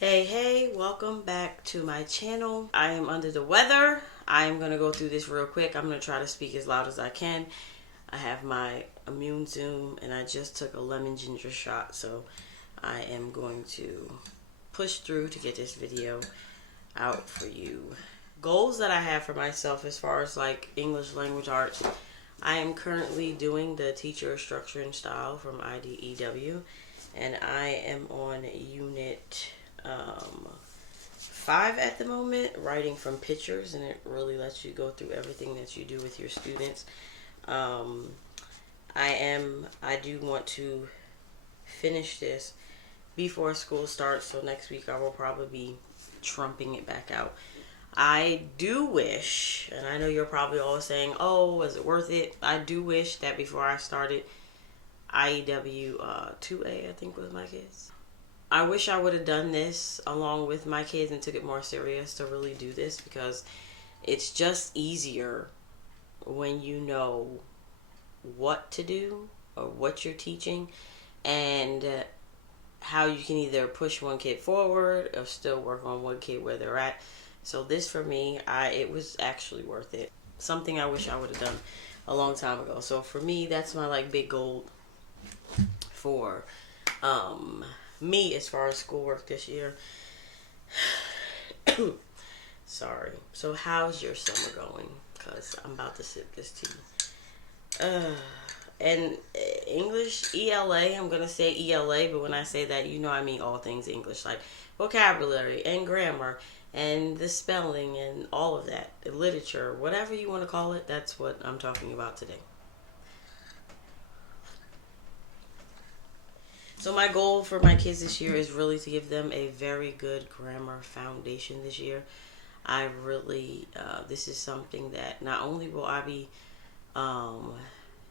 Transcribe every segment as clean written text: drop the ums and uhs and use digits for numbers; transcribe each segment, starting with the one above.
Hey, welcome back to my channel. I am under the weather. I'm going to go through this real quick. I'm going to try to speak as loud as I can. I have my immune Zoom and I just took a lemon ginger shot, so I am going to push through to get this video out for you. Goals that I have for myself as far as like English language arts. I am currently doing the teacher structure and style from IDEW, and I am on unit 5 at the moment, writing from pictures, and it really lets you go through everything that you do with your students. I do want to finish this before school starts, so next week I will probably be trumping it back out. I do wish, and I know you're probably all saying, oh, was it worth it? I do wish that before I started IEW 2A, I think was my kids. I wish I would have done this along with my kids and took it more serious to really do this, because it's just easier when you know what to do or what you're teaching and how you can either push one kid forward or still work on one kid where they're at. So this for me, it was actually worth it. Something I wish I would have done a long time ago. So for me, that's my like big goal for me as far as schoolwork this year. Sorry. So how's your summer going? Because I'm about to sip this tea. And English, ELA, I'm going to say ELA, but when I say that, you know I mean all things English, like vocabulary and grammar and the spelling and all of that, the literature, whatever you want to call it, that's what I'm talking about today. So my goal for my kids this year is really to give them a very good grammar foundation this year. I really, this is something that not only will I be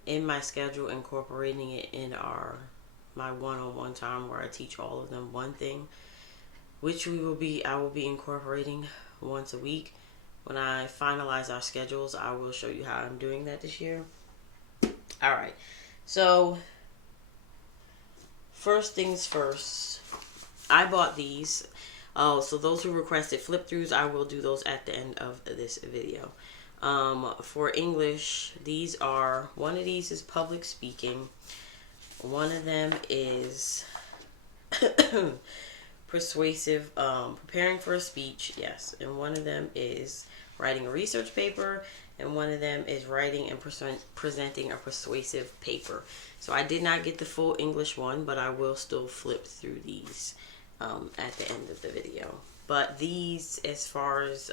in my schedule incorporating it in my one-on-one time where I teach all of them one thing, which I will be incorporating once a week. When I finalize our schedules, I will show you how I'm doing that this year. All right. So first things first, I bought these. Oh, so those who requested flip throughs, I will do those at the end of this video. For English, one of these is public speaking. One of them is persuasive, preparing for a speech, yes. And one of them is writing a research paper, and one of them is writing and presenting a persuasive paper. So I did not get the full English one, but I will still flip through these at the end of the video. But these, as far as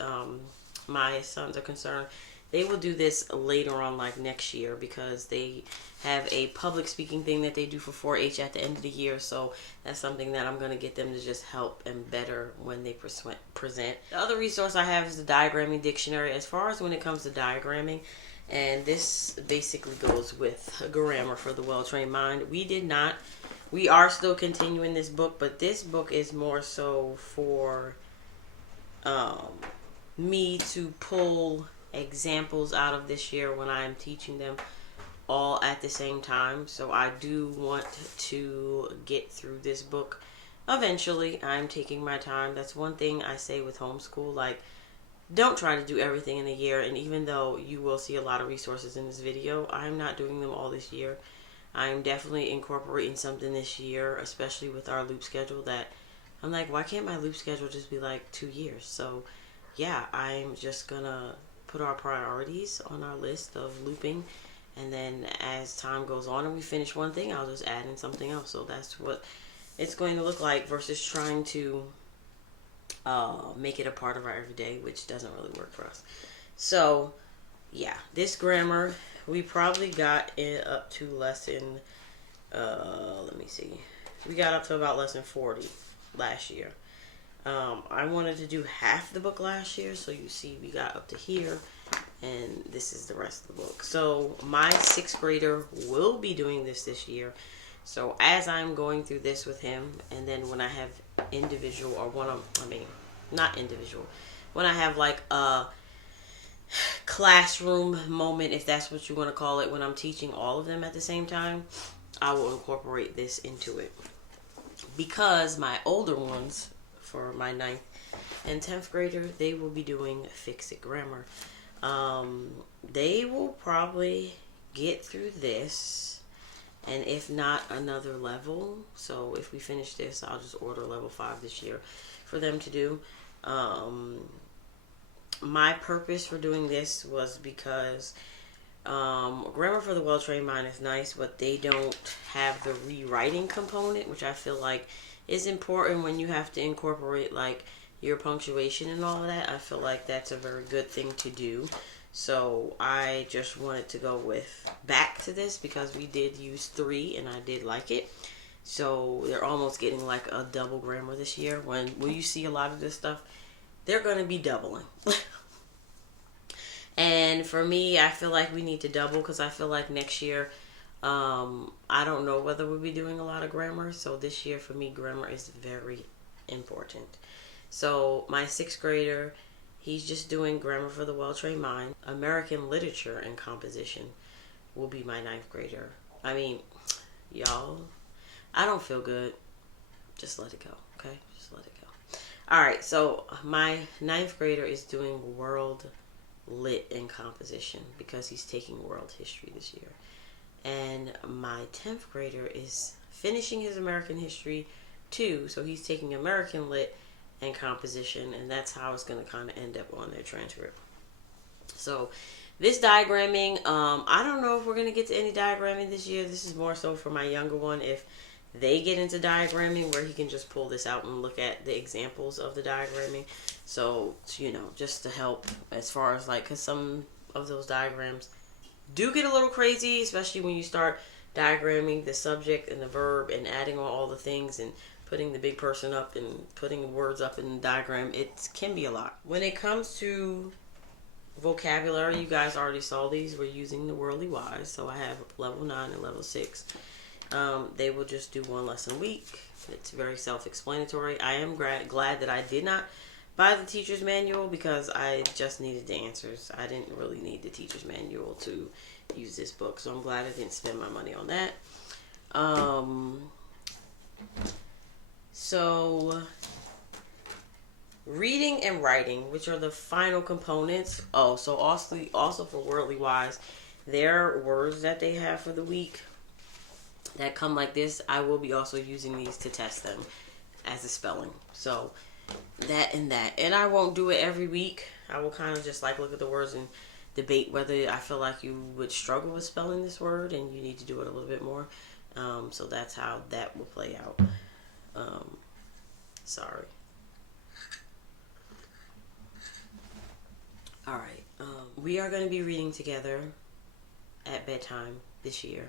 my sons are concerned, they will do this later on, like next year, because they have a public speaking thing that they do for 4-H at the end of the year. So that's something that I'm going to get them to just help and better when they present. The other resource I have is the diagramming dictionary, as far as when it comes to diagramming. And this basically goes with grammar for the well-trained mind. We are still continuing this book, but this book is more so for me to pull examples out of this year when I'm teaching them all at the same time. So I do want to get through this book eventually. I'm taking my time. That's one thing I say with homeschool, like, don't try to do everything in a year. And even though you will see a lot of resources in this video, I'm not doing them all this year. I'm definitely incorporating something this year, especially with our loop schedule, that I'm like, why can't my loop schedule just be like 2 years? So yeah, I'm just gonna put our priorities on our list of looping, and then as time goes on and we finish one thing, I'll just add in something else. So that's what it's going to look like, versus trying to make it a part of our everyday, which doesn't really work for us. So yeah, this grammar, we probably got it up to lesson, let me see, we got up to about lesson 40 last year. I wanted to do half the book last year, so you see we got up to here, and this is the rest of the book. So my 6th grader will be doing this year. So as I'm going through this with him, and then when I have individual, or not individual, when I have like a classroom moment, if that's what you want to call it, when I'm teaching all of them at the same time, I will incorporate this into it. Because my older ones, for my 9th and 10th grader, they will be doing Fix-It Grammar. They will probably get through this, and if not, another level. So if we finish this, I'll just order level 5 this year for them to do. My purpose for doing this was because Grammar for the Well-Trained Mind is nice, but they don't have the rewriting component, which I feel like is important when you have to incorporate like your punctuation and all of that. I feel like that's a very good thing to do. So I just wanted to go back to this because we did use 3 and I did like it. So they're almost getting like a double grammar this year. When you see a lot of this stuff, they're going to be doubling. And for me, I feel like we need to double because I feel like next year, I don't know whether we'll be doing a lot of grammar. So this year for me, grammar is very important. So my 6th grader, he's just doing Grammar for the Well-Trained Mind. American Literature and Composition will be my 9th grader. I mean, y'all, I don't feel good. Just let it go, okay? Just let it go. All right, so my 9th grader is doing World Lit and Composition because he's taking World History this year. And my 10th grader is finishing his American History too, so he's taking American Lit and Composition, and that's how it's going to kind of end up on their transcript. So this diagramming, I don't know if we're going to get to any diagramming this year. This is more so for my younger one if they get into diagramming, where he can just pull this out and look at the examples of the diagramming. So, you know, just to help as far as like, because some of those diagrams do get a little crazy, especially when you start diagramming the subject and the verb and adding on all the things and putting the big person up and putting words up in the diagram. It can be a lot. When it comes to vocabulary, you guys already saw these. We're using the Worldly Wise. So I have level 9 and level 6. They will just do 1 lesson a week. It's very self-explanatory. I am glad that I did not buy the teacher's manual because I just needed the answers. I didn't really need the teacher's manual to use this book. So I'm glad I didn't spend my money on that. So reading and writing, which are the final components. Oh, so also for Worldly Wise, their words that they have for the week that come like this, I will be also using these to test them as a spelling. So that. And I won't do it every week. I will kind of just like look at the words and debate whether I feel like you would struggle with spelling this word and you need to do it a little bit more. So that's how that will play out. Sorry. All right. We are going to be reading together at bedtime this year.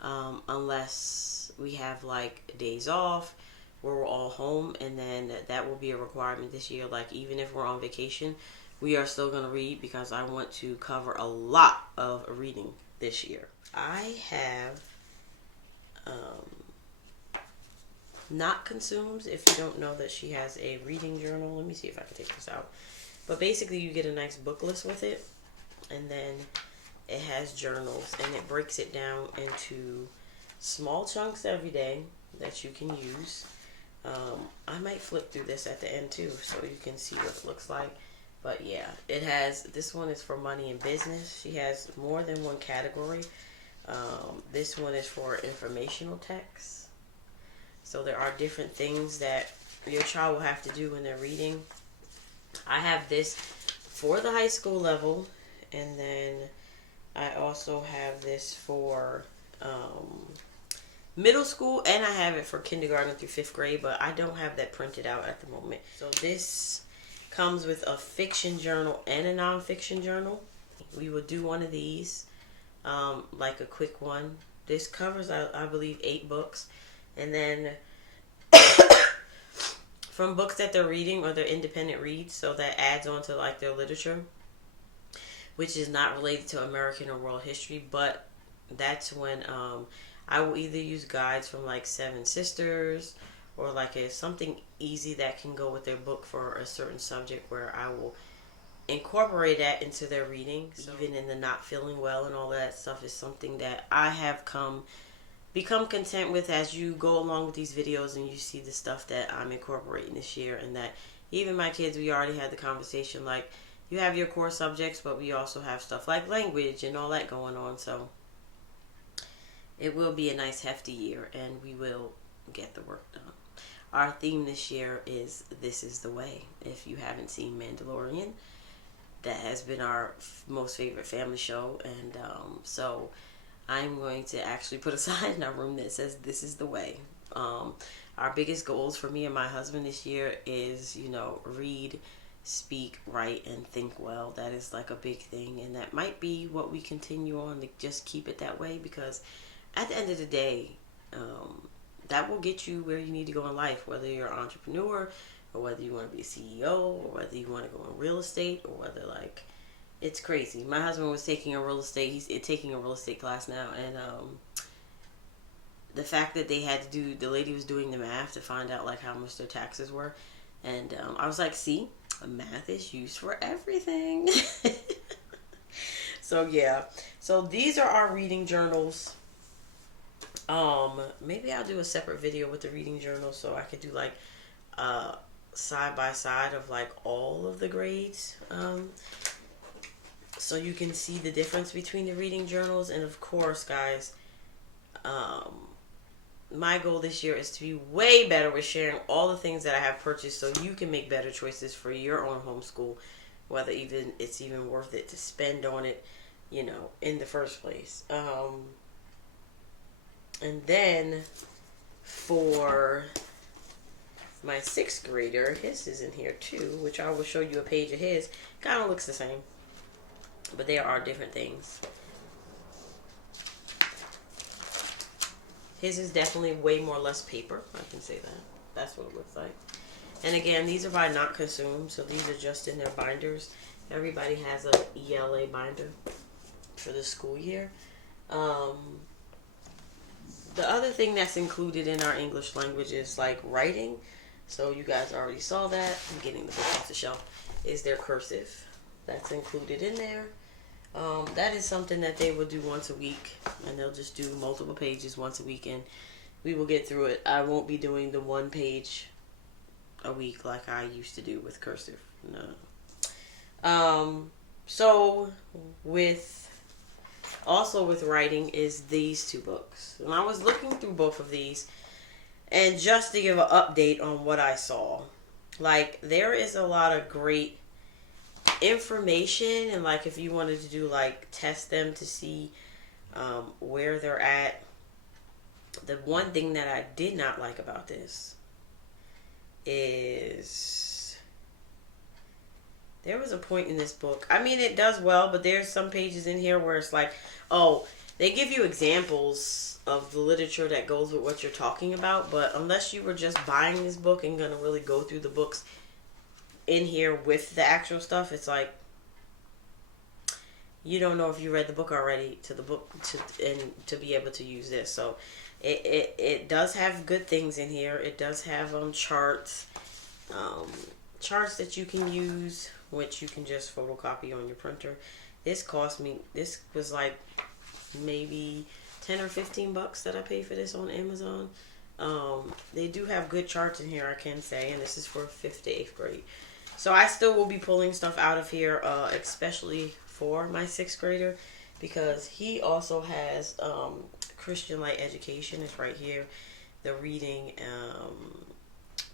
Unless we have like days off where we're all home, and then that will be a requirement this year. Like even if we're on vacation, we are still going to read because I want to cover a lot of reading this year. I have Not Consumes, if you don't know that she has a reading journal. Let me see if I can take this out. But basically you get a nice book list with it, and then it has journals, and it breaks it down into small chunks every day that you can use. I might flip through this at the end too so you can see what it looks like. But yeah, it has, this one is for money and business. She has more than one category. This one is for informational text. So there are different things that your child will have to do when they're reading. I have this for the high school level, and then I also have this for middle school, and I have it for kindergarten through 5th grade, but I don't have that printed out at the moment. So this comes with a fiction journal and a nonfiction journal. We will do one of these, like a quick one. This covers, I believe, 8 books. And then from books that they're reading or their independent reads, so that adds on to like their literature, which is not related to American or world history, but that's when I will either use guides from like Seven Sisters or like something easy that can go with their book for a certain subject, where I will incorporate that into their reading. So even in the not feeling well and all that stuff is something that I have become content with as you go along with these videos and you see the stuff that I'm incorporating this year, and that even my kids, we already had the conversation, like, you have your core subjects, but we also have stuff like language and all that going on. So it will be a nice hefty year, and we will get the work done. Our theme this year is This is the Way. If you haven't seen Mandalorian, that has been our most favorite family show, and so I'm going to actually put a sign in our room that says This is the Way. Our biggest goals for me and my husband this year is, read, speak, write, and think well. That is like a big thing, and that might be what we continue on, to just keep it that way, because at the end of the day, that will get you where you need to go in life, whether you're an entrepreneur, or whether you want to be a CEO, or whether you want to go in real estate, or whether, like, it's crazy. My husband was taking a real estate, he's taking a real estate class now, and the fact that they had to do, the lady was doing the math to find out, like, how much their taxes were, and I was like, see, math is used for everything. So yeah, so these are our reading journals. Maybe I'll do a separate video with the reading journal, so I could do, like, side by side of, like, all of the grades, so you can see the difference between the reading journals. And of course, guys, my goal this year is to be way better with sharing all the things that I have purchased, so you can make better choices for your own homeschool, whether it's even worth it to spend on it, in the first place. And then for my 6th grader, his is in here too, which I will show you a page of his. Kind of looks the same, but there are different things. His is definitely way more less paper. I can say that. That's what it looks like. And again, these are by Not Consumed, so these are just in their binders. Everybody has a ELA binder for the school year. The other thing that's included in our English language is, like, writing. So you guys already saw that. I'm getting the book off the shelf. Is their cursive. That's included in there. That is something that they will do once a week, and they'll just do multiple pages once a week, and we will get through it. I won't be doing the 1 page a week like I used to do with cursive. No. So with writing is these 2 books. And I was looking through both of these, and just to give an update on what I saw, like, there is a lot of great information, and, like, if you wanted to do, like, test them to see where they're at. The one thing that I did not like about this is there was a point in this book, I mean, it does well, but there's some pages in here where it's like, oh, they give you examples of the literature that goes with what you're talking about, but unless you were just buying this book and gonna really go through the books in here with the actual stuff, it's like you don't know if you read the book already to be able to use this. So it does have good things in here. It does have charts that you can use, which you can just photocopy on your printer. This was like maybe 10 or 15 bucks that I paid for this on Amazon. They do have good charts in here, I can say, and this is for 5th to 8th grade. So I still will be pulling stuff out of here, especially for my 6th grader, because he also has Christian Light Education. It's right here, the reading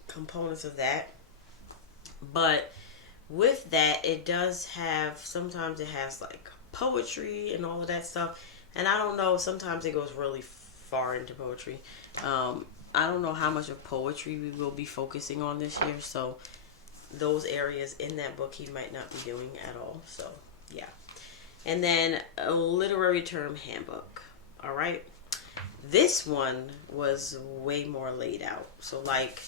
components of that. But with that, it does have, sometimes it has, like, poetry and all of that stuff. And I don't know, sometimes it goes really far into poetry. I don't know how much of poetry we will be focusing on this year, so those areas in that book he might not be doing at all. So yeah. And then a literary term handbook. All right, this one was way more laid out. So, like,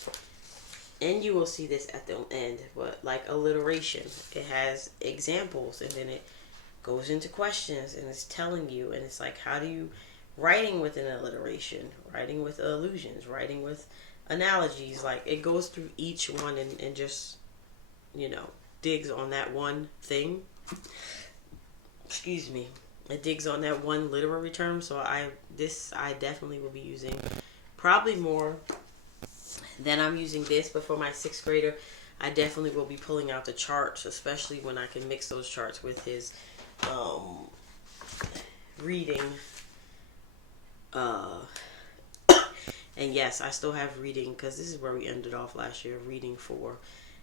and you will see this at the end, but like alliteration, it has examples, and then it goes into questions, and it's telling you, and it's like, how do you writing with an alliteration, writing with allusions, writing with analogies. Like, it goes through each one and just, digs on that one thing. Excuse me. It digs on that one literary term, so I definitely will be using probably more than I'm using this. But for my 6th grader, I definitely will be pulling out the charts, especially when I can mix those charts with his reading. And yes, I still have reading, because this is where we ended off last year, reading 4.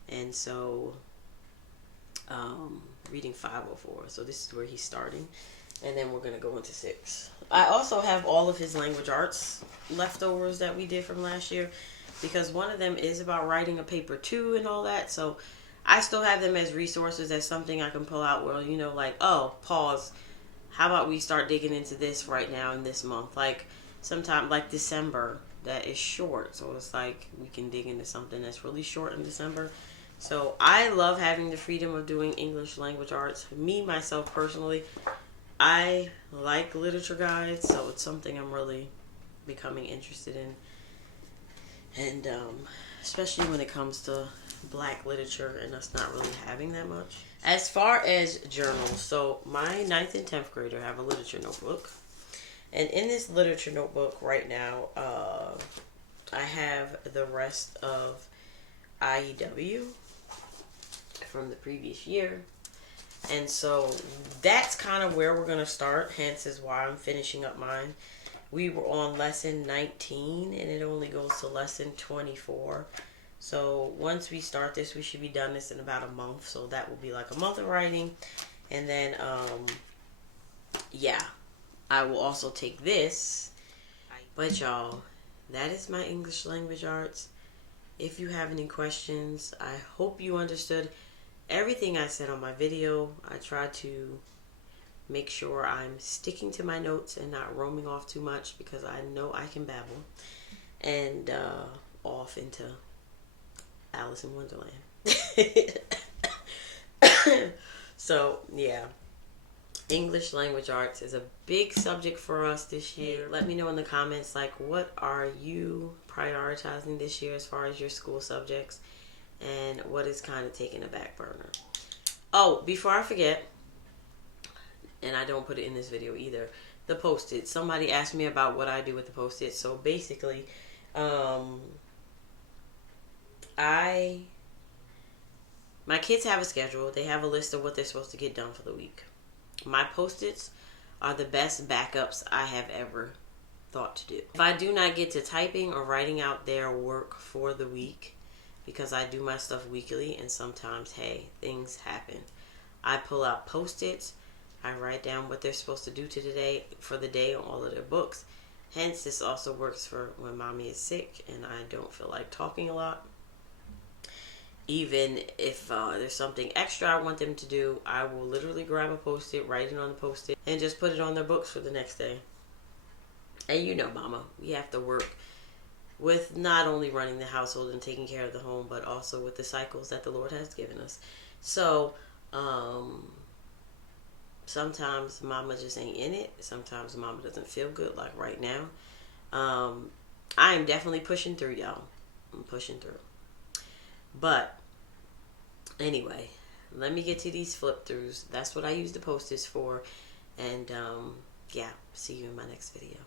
And so reading 504. So this is where he's starting. And then we're going to go into 6. I also have all of his language arts leftovers that we did from last year, because one of them is about writing a paper too and all that. So I still have them as resources, as something I can pull out where, you know, like, oh, pause. How about we start digging into this right now in this month? Like sometime like December, that is short. So it's like we can dig into something that's really short in December. So I love having the freedom of doing English language arts. Me, myself, personally, I like literature guides, so it's something I'm really becoming interested in. And especially when it comes to Black literature and us not really having that much. As far as journals, so my 9th and 10th grader have a literature notebook. And in this literature notebook right now, I have the rest of IEW from the previous year. And so that's kind of where we're going to start, hence is why I'm finishing up mine. We were on lesson 19 and it only goes to lesson 24. So once we start this, we should be done this in about a month. So that will be like a month of writing. And then, yeah, I will also take this. But y'all, that is my English language arts. If you have any questions, I hope you understood everything I said on my video. I tried to make sure I'm sticking to my notes and not roaming off too much, because I know I can babble and off into Alice in Wonderland. So yeah, English language arts is a big subject for us this year. Let me know in the comments, like, what are you prioritizing this year as far as your school subjects, and what is kind of taking a back burner. Oh, before I forget, and I don't put it in this video either, the Post-its. Somebody asked me about what I do with the Post-its. So basically, my kids have a schedule. They have a list of what they're supposed to get done for the week. My Post-its are the best backups I have ever thought to do. If I do not get to typing or writing out their work for the week, because I do my stuff weekly and sometimes, hey, things happen, I pull out Post-its. I write down what they're supposed to do for the day on all of their books. Hence, this also works for when mommy is sick and I don't feel like talking a lot. Even if there's something extra I want them to do, I will literally grab a Post-it, write it on the Post-it, and just put it on their books for the next day. And you know, mama, we have to work with not only running the household and taking care of the home, but also with the cycles that the Lord has given us. So, sometimes mama just ain't in it. Sometimes mama doesn't feel good, like right now. I am definitely pushing through, y'all. I'm pushing through. But anyway, let me get to these flip throughs. That's what I use the Post-its for. And yeah, see you in my next video.